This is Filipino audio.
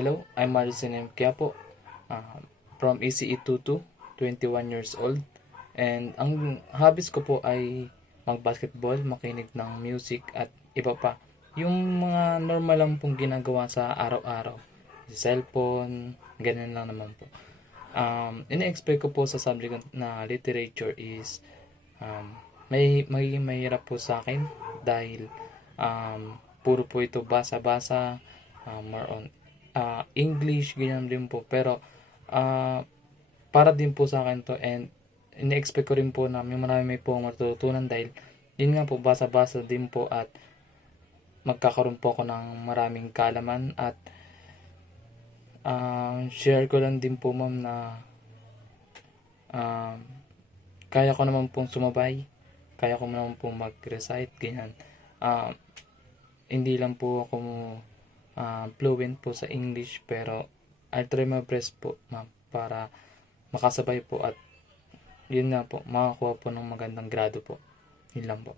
Hello, I'm Maricin M. Quiapo, from ECE 22, 21 years old. And ang hobbies ko po ay mag-basketball, makinig ng music at iba pa. Yung mga normal lang pong ginagawa sa araw-araw. Sa cellphone, ganyan lang naman po. Ina-expect ko po sa subject na literature is magiging mahirap po sa akin dahil puro po ito basa-basa, more on English, ganyan din po. Pero para din po sa akin to, and ina-expect ko rin po na may po matututunan dahil yun nga po, basa-basa din po at magkakaroon po ako ng maraming kaalaman. At share ko lang din po, ma'am, na kaya ko naman pong sumabay, kaya ko naman pong mag-recite, ganyan. Hindi lang po ako fluent po sa English, pero I'll try my best po, ma'am, para makasabay po at yun nga po, makakuha po ng magandang grado po. Yun lang po.